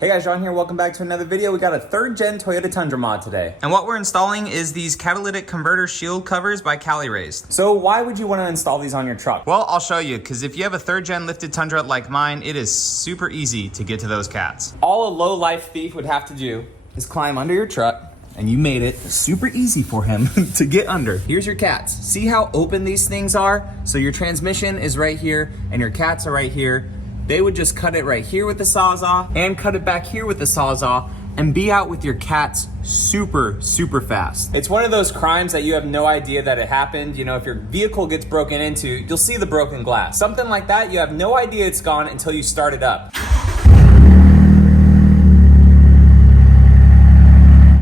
Hey guys, John here. Welcome back to another video. We got a 3rd gen Toyota Tundra mod today. And what we're installing is these Catalytic Converter Shield covers by Cali Raised. So why would you want to install these on your truck? Well, I'll show you, because if you have a 3rd gen lifted Tundra like mine, it is super easy to get to those cats. All a low life thief would have to do is climb under your truck, and you made it super easy for him to get under. Here's your cats. See how open these things are? So your transmission is right here and your cats are right here. They would just cut it right here with the Sawzall and cut it back here with the Sawzall and be out with your cats super fast. It's one of those crimes that you have no idea that it happened. You know, if your vehicle gets broken into, you'll see the broken glass. Something like that, you have no idea it's gone until you start it up.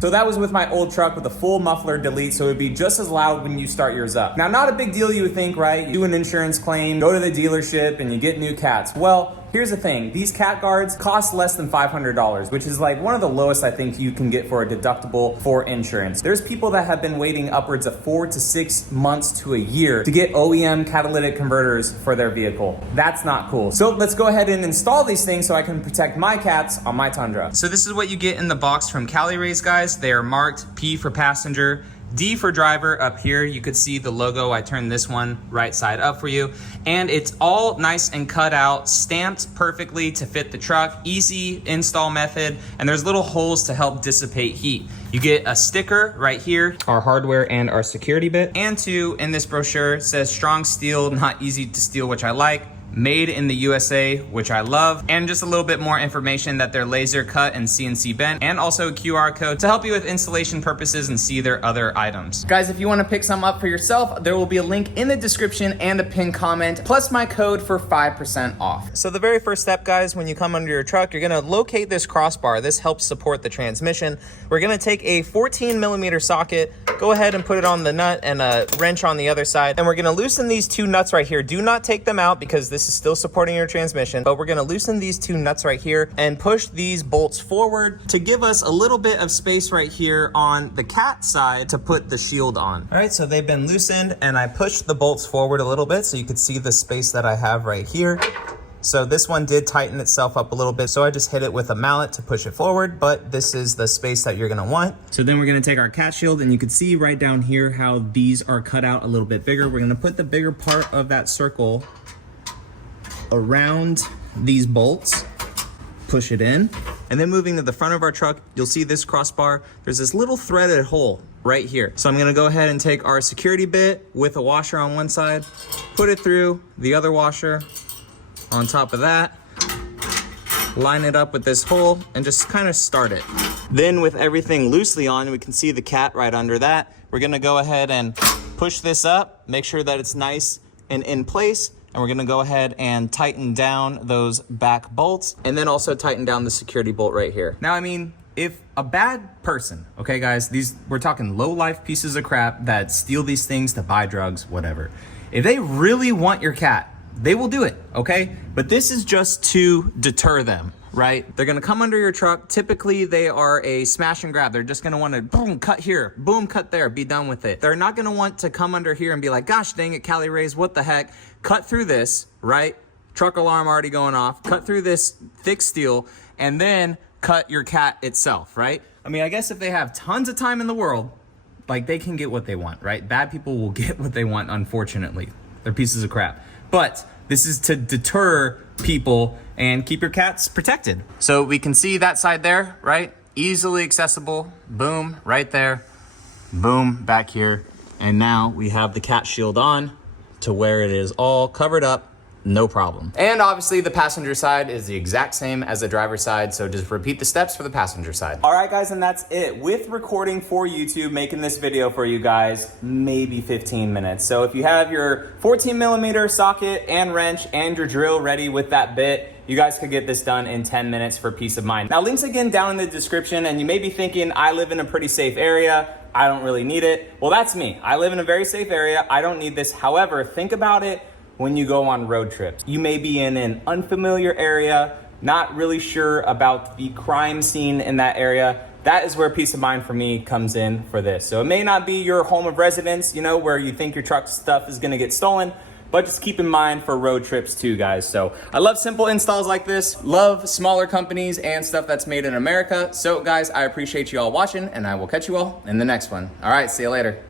So that was with my old truck with a full muffler delete, so it would be just as loud when you start yours up. Now, not a big deal, you would think, right? You do an insurance claim, go to the dealership, and you get new cats. Well, here's the thing. These cat guards cost less than $500, which is like one of the lowest I think you can get for a deductible for insurance. There's people that have been waiting upwards of 4 to 6 months to a year to get OEM catalytic converters for their vehicle. That's not cool. So let's go ahead and install these things so I can protect my cats on my Tundra. So this is what you get in the box from Cali Raised, guys. They are marked P for passenger, D for driver. Up here you could see the logo. I turned this one right side up for you, and it's all nice and cut out, stamped perfectly to fit the truck. Easy install method, and there's little holes to help dissipate heat. You get a sticker right here, our hardware and our security bit, and two, in this brochure it says strong steel, not easy to steal, which I like. Made in the USA, which I love, and just a little bit more information that they're laser cut and CNC bent, and also a QR code to help you with installation purposes and see their other items. Guys, if you want to pick some up for yourself, there will be a link in the description and a pinned comment, plus my code for 5% off. So the very first step, guys, when you come under your truck, you're gonna locate this crossbar. This helps support the transmission. We're gonna take a 14mm socket, go ahead and put it on the nut and a wrench on the other side, and we're gonna loosen these two nuts right here. Do not take them out because this is still supporting your transmission, but we're gonna loosen these two nuts right here and push these bolts forward to give us a little bit of space right here on the cat side to put the shield on. All right, so they've been loosened, and I pushed the bolts forward a little bit so you could see the space that I have right here. So this one did tighten itself up a little bit, so I just hit it with a mallet to push it forward, but this is the space that you're gonna want. So then we're gonna take our cat shield, and you can see right down here how these are cut out a little bit bigger. We're gonna put the bigger part of that circle around these bolts, push it in, and then moving to the front of our truck, you'll see this crossbar. There's this little threaded hole right here. So I'm gonna go ahead and take our security bit with a washer on one side, put it through the other washer on top of that, line it up with this hole, and just kind of start it. Then with everything loosely on, we can see the cat right under that. We're gonna go ahead and push this up, make sure that it's nice and in place, and we're gonna go ahead and tighten down those back bolts, and then also tighten down the security bolt right here. Now, I mean, if a bad person, okay guys, we're talking low life pieces of crap that steal these things to buy drugs, whatever. If they really want your cat, they will do it, okay? But this is just to deter them, right? They're gonna come under your truck. Typically, they are a smash and grab. They're just gonna wanna boom, cut here, boom, cut there, be done with it. They're not gonna want to come under here and be like, gosh dang it, Cali Raised, what the heck? Cut through this, right? Truck alarm already going off. Cut through this thick steel, and then cut your cat itself, right? I mean, I guess if they have tons of time in the world, like, they can get what they want, right? Bad people will get what they want, unfortunately. They're pieces of crap. But this is to deter people and keep your cats protected. So we can see that side there, right? Easily accessible. Boom, right there. Boom, back here. And now we have the cat shield on to where it is all covered up, no problem. And obviously the passenger side is the exact same as the driver's side, so just repeat the steps for the passenger side. All right, guys, and that's it. With recording for YouTube, making this video for you guys, maybe 15 minutes. So if you have your 14mm socket and wrench and your drill ready with that bit, you guys could get this done in 10 minutes for peace of mind. Now, links again down in the description, and you may be thinking, I live in a pretty safe area, I don't really need it. Well, that's me. I live in a very safe area, I don't need this. However, think about it when you go on road trips. You may be in an unfamiliar area, not really sure about the crime scene in that area. That is where peace of mind for me comes in for this. So it may not be your home of residence, you know, where you think your truck stuff is gonna get stolen, but just keep in mind for road trips too, guys. So I love simple installs like this, love smaller companies and stuff that's made in America. So guys, I appreciate you all watching, and I will catch you all in the next one. All right, see you later.